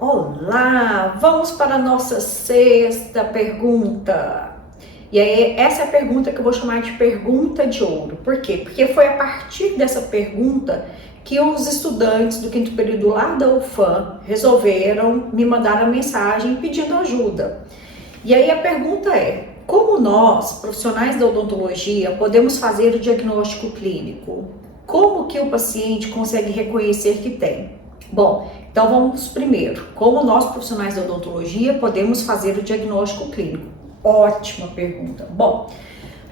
Olá, vamos para a nossa sexta pergunta. E aí, essa é a pergunta que eu vou chamar de pergunta de ouro. Por quê? Porque foi a partir dessa pergunta que os estudantes do quinto período lá da UFAM resolveram me mandar a mensagem pedindo ajuda. E aí a pergunta é: como nós, profissionais da odontologia, podemos fazer o diagnóstico clínico? Como que o paciente consegue reconhecer que tem? Bom, então vamos primeiro, como nós profissionais da odontologia podemos fazer o diagnóstico clínico? Ótima pergunta. Bom,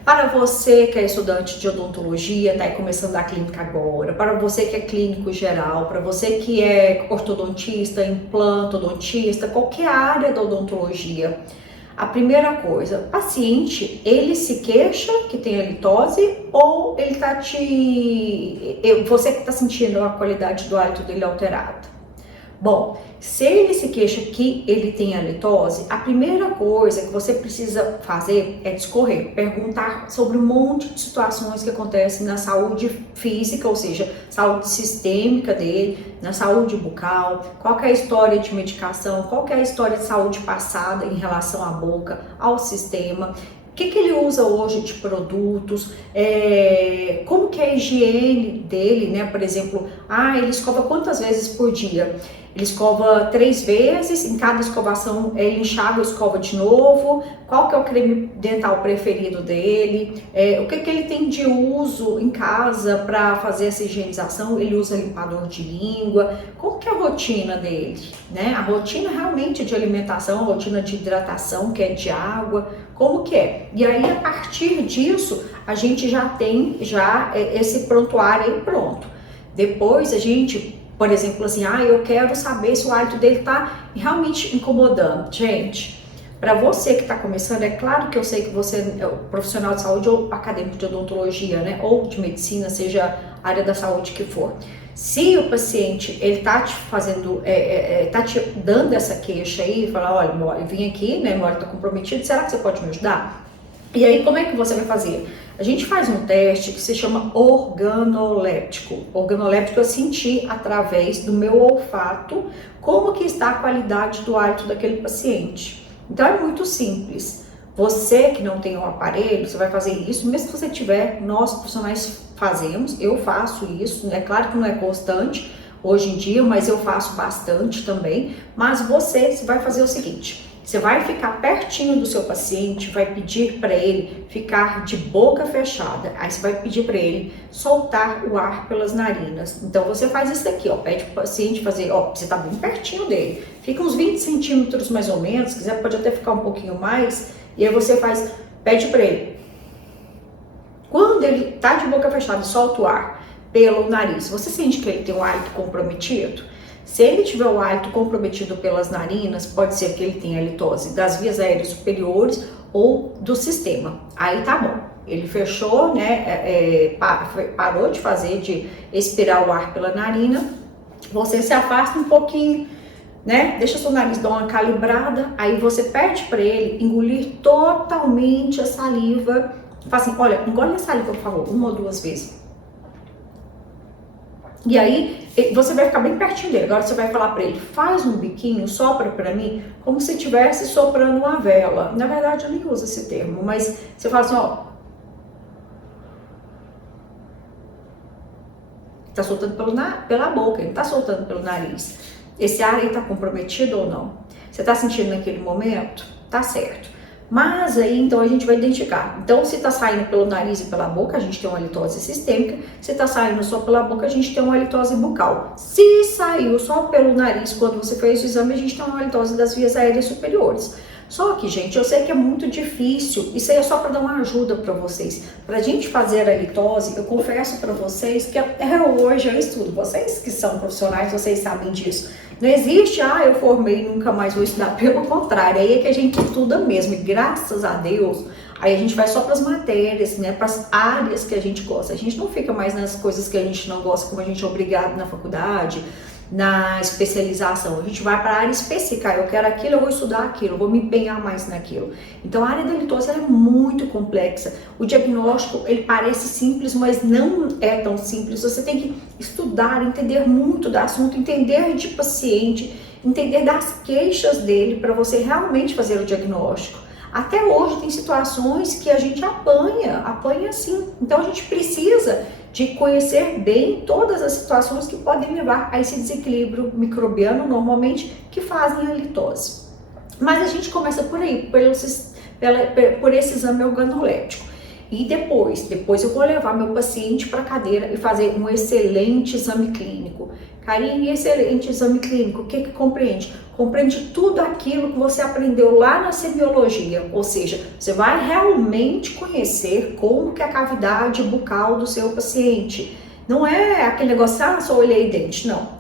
para você que é estudante de odontologia, está começando a clínica agora, para você que é clínico geral, para você que é ortodontista, implantodontista, qualquer área da odontologia, a primeira coisa, o paciente, ele se queixa que tem halitose ou ele tá você que está sentindo a qualidade do hálito dele alterada? Bom, se ele se queixa que ele tem halitose, a primeira coisa que você precisa fazer é discorrer, perguntar sobre um monte de situações que acontecem na saúde física, ou seja, saúde sistêmica dele, na saúde bucal, qual que é a história de medicação, qual que é a história de saúde passada em relação à boca, ao sistema. O que ele usa hoje de produtos, como que é a higiene dele, né? Por exemplo, ele escova quantas vezes por dia? Ele escova 3 vezes, em cada escovação ele enxágua e escova de novo. Qual que é o creme dental preferido dele? O que ele tem de uso em casa para fazer essa higienização? Ele usa limpador de língua? Como que é a rotina dele? Né? A rotina realmente de alimentação, a rotina de hidratação, que é de água, como que é? E aí, a partir disso, a gente já tem esse prontuário aí pronto. Depois a gente, por exemplo, assim, eu quero saber se o hálito dele tá realmente incomodando. Gente, para você que está começando, é claro que eu sei que você é profissional de saúde ou acadêmico de odontologia, né, ou de medicina, seja a área da saúde que for. Se o paciente, ele tá te fazendo, tá te dando essa queixa aí, falar, olha, eu vim aqui, né, meu hálito tá comprometido, será que você pode me ajudar? E aí, como é que você vai fazer? A gente faz um teste que se chama organoléptico. Organoléptico é sentir através do meu olfato como que está a qualidade do hálito daquele paciente. Então é muito simples. Você que não tem um aparelho, você vai fazer isso, mesmo que você tiver, nós profissionais fazemos, eu faço isso, né? Claro que não é constante hoje em dia, mas eu faço bastante também. Mas você vai fazer o seguinte: você vai ficar pertinho do seu paciente, vai pedir para ele ficar de boca fechada. Aí você vai pedir para ele soltar o ar pelas narinas. Então você faz isso aqui, ó, pede para o paciente fazer, ó, você tá bem pertinho dele. Fica uns 20 centímetros mais ou menos, se quiser pode até ficar um pouquinho mais. E aí você pede para ele. Quando ele tá de boca fechada e solta o ar pelo nariz, você sente que ele tem o hálito comprometido? Se ele tiver o hálito comprometido pelas narinas, pode ser que ele tenha halitose das vias aéreas superiores ou do sistema. Aí tá bom, ele fechou, né, parou de expirar o ar pela narina, você se afasta um pouquinho, né, deixa seu nariz dar uma calibrada, aí você pede para ele engolir totalmente a saliva, fala assim, olha, engole a saliva, por favor, 1 ou 2 vezes. E aí, você vai ficar bem pertinho dele. Agora você vai falar para ele, faz um biquinho, sopra para mim, como se estivesse soprando uma vela. Na verdade, eu nem uso esse termo, mas você fala assim, ó. Tá soltando pela boca, ele tá soltando pelo nariz. Esse ar aí tá comprometido ou não? Você tá sentindo naquele momento? Tá certo. Mas aí, então, a gente vai identificar. Então, se tá saindo pelo nariz e pela boca, a gente tem uma halitose sistêmica. Se tá saindo só pela boca, a gente tem uma halitose bucal. Se saiu só pelo nariz, quando você fez o exame, a gente tem uma halitose das vias aéreas superiores. Só que, gente, eu sei que é muito difícil. Isso aí é só para dar uma ajuda para vocês. Pra gente fazer a halitose, eu confesso para vocês que até hoje eu estudo. Vocês que são profissionais, vocês sabem disso. Não existe, eu formei e nunca mais vou estudar. Pelo contrário, aí é que a gente estuda mesmo. E graças a Deus, aí a gente vai só para as matérias, né? Para as áreas que a gente gosta. A gente não fica mais nas coisas que a gente não gosta, como a gente é obrigado na faculdade, na especialização. A gente vai para a área específica. Eu quero aquilo, eu vou estudar aquilo, eu vou me empenhar mais naquilo. Então a área da halitose é muito complexa. O diagnóstico, ele parece simples, mas não é tão simples. Você tem que estudar, entender muito do assunto, entender de paciente entender das queixas dele para você realmente fazer o diagnóstico. Até hoje tem situações que a gente apanha sim. Então a gente precisa de conhecer bem todas as situações que podem levar a esse desequilíbrio microbiano, normalmente, que fazem a litose. Mas a gente começa por aí, por esse exame organoléptico. E depois eu vou levar meu paciente para a cadeira e fazer um excelente exame clínico. Karine, excelente exame clínico, o que compreende? Compreende tudo aquilo que você aprendeu lá na semiologia, ou seja, você vai realmente conhecer como que é a cavidade bucal do seu paciente. Não é aquele negócio, só olhei dente, não.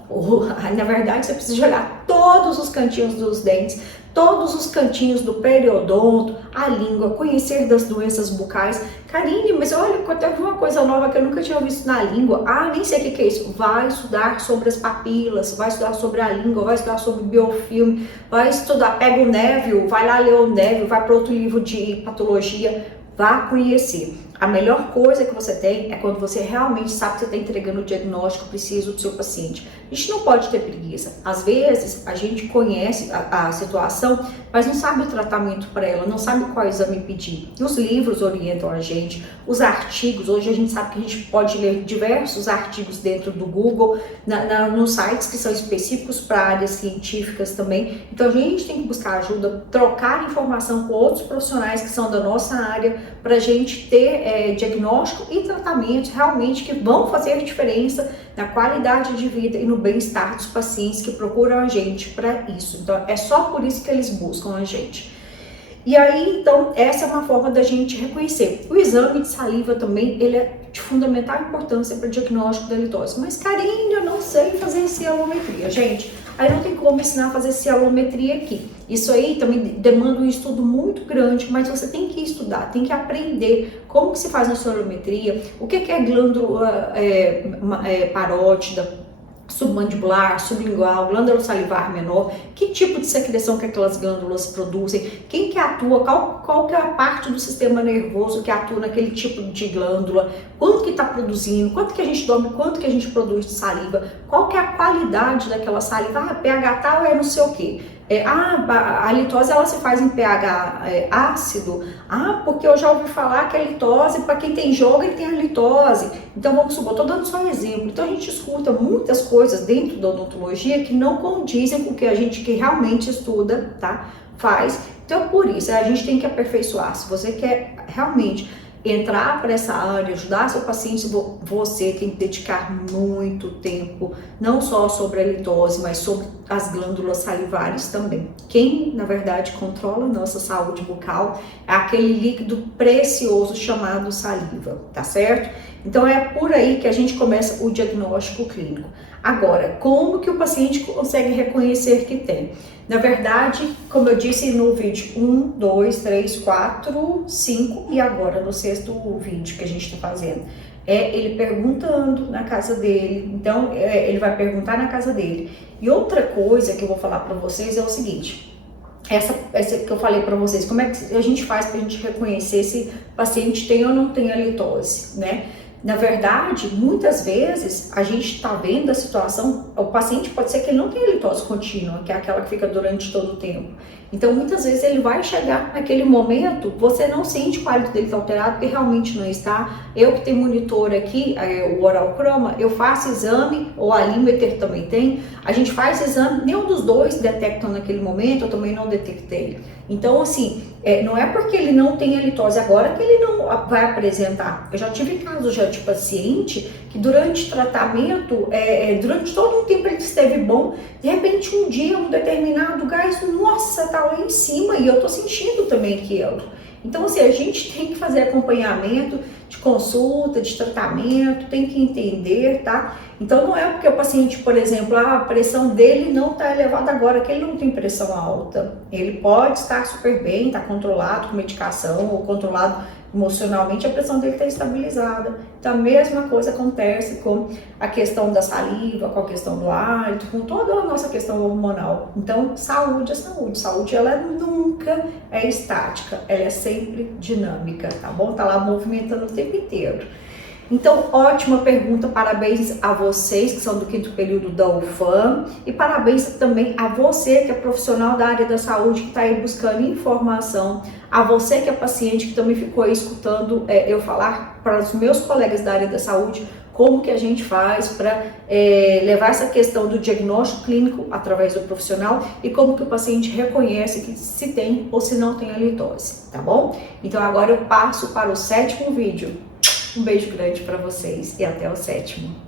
Na verdade, você precisa olhar todos os cantinhos dos dentes, todos os cantinhos do periodonto, a língua, conhecer das doenças bucais. Karine, mas olha, teve uma coisa nova que eu nunca tinha visto na língua. Nem sei o que é isso. Vai estudar sobre as papilas, vai estudar sobre a língua, vai estudar sobre biofilme, vai estudar, pega o Neville, vai lá ler o Neville, vai para outro livro de patologia, vá conhecer. A melhor coisa que você tem é quando você realmente sabe que você está entregando o diagnóstico preciso do seu paciente. A gente não pode ter preguiça. Às vezes, a gente conhece a situação, mas não sabe o tratamento para ela, não sabe qual exame pedir. E os livros orientam a gente, os artigos. Hoje a gente sabe que a gente pode ler diversos artigos dentro do Google, nos sites que são específicos para áreas científicas também. Então, a gente tem que buscar ajuda, trocar informação com outros profissionais que são da nossa área, para a gente ter diagnóstico e tratamentos realmente que vão fazer diferença na qualidade de vida e no bem-estar dos pacientes que procuram a gente para isso. Então, é só por isso que eles buscam a gente. E aí, então, essa é uma forma da gente reconhecer. O exame de saliva também, ele é de fundamental importância para o diagnóstico da litose. Mas, Karine, eu não sei fazer cialometria. Gente, aí não tem como ensinar a fazer cialometria aqui. Isso aí também demanda um estudo muito grande, mas você tem que estudar, tem que aprender como que se faz a cialometria, o que é glândula parótida, submandibular, sublingual, glândula salivar menor, que tipo de secreção que aquelas glândulas produzem, quem que atua, qual que é a parte do sistema nervoso que atua naquele tipo de glândula, quanto que está produzindo, quanto que a gente dorme, quanto que a gente produz de saliva, qual que é a qualidade daquela saliva, pH tal é não sei o que. A litose ela se faz em pH ácido. Porque eu já ouvi falar que a litose, para quem tem jogo, ele tem a litose. Então vamos supor, estou dando só um exemplo. Então a gente escuta muitas coisas dentro da odontologia que não condizem com o que a gente que realmente estuda, tá, faz. Então por isso, a gente tem que aperfeiçoar. Se você quer realmente entrar para essa área, ajudar seu paciente, você tem que dedicar muito tempo, não só sobre a litose, mas sobre as glândulas salivares também. Quem, na verdade, controla a nossa saúde bucal é aquele líquido precioso chamado saliva, tá certo? Então é por aí que a gente começa o diagnóstico clínico. Agora, como que o paciente consegue reconhecer que tem? Na verdade, como eu disse no vídeo 1, 2, 3, 4, 5 e agora no sexto vídeo que a gente está fazendo, ele perguntando na casa dele. Então, ele vai perguntar na casa dele. E outra coisa que eu vou falar para vocês é o seguinte, essa que eu falei para vocês, como é que a gente faz para a gente reconhecer se o paciente tem ou não tem a litose, né? Na verdade, muitas vezes a gente está vendo a situação, o paciente pode ser que ele não tenha litose contínua, que é aquela que fica durante todo o tempo. Então, muitas vezes ele vai chegar naquele momento, você não sente que o hálito dele está alterado, porque realmente não está. Eu que tenho monitor aqui, o oral croma, eu faço exame, ou a Limiter também tem, a gente faz exame, nenhum dos dois detectam naquele momento, eu também não detectei. Então, assim, não é porque ele não tem a litose agora que ele não vai apresentar. Eu já tive casos de paciente que durante tratamento, durante todo um tempo ele esteve bom, de repente um dia um determinado gás, nossa, tá lá em cima e eu tô sentindo também aquilo. Então, assim, a gente tem que fazer acompanhamento de consulta, de tratamento, tem que entender, tá? Então, não é porque o paciente, por exemplo, a pressão dele não está elevada agora, que ele não tem pressão alta. Ele pode estar super bem, está controlado com medicação ou controlado emocionalmente, a pressão dele está estabilizada. Então, a mesma coisa acontece com a questão da saliva, com a questão do hálito, com toda a nossa questão hormonal. Então, saúde é saúde. Saúde, ela nunca é estática, ela é sempre dinâmica, tá bom? Tá lá movimentando o tempo inteiro. Então, ótima pergunta, parabéns a vocês que são do 5º período da UFAM e parabéns também a você que é profissional da área da saúde, que está aí buscando informação, a você que é paciente, que também ficou aí escutando eu falar para os meus colegas da área da saúde, como que a gente faz para levar essa questão do diagnóstico clínico através do profissional e como que o paciente reconhece que se tem ou se não tem a litose, tá bom? Então agora eu passo para o 7º vídeo. Um beijo grande para vocês e até o 7º.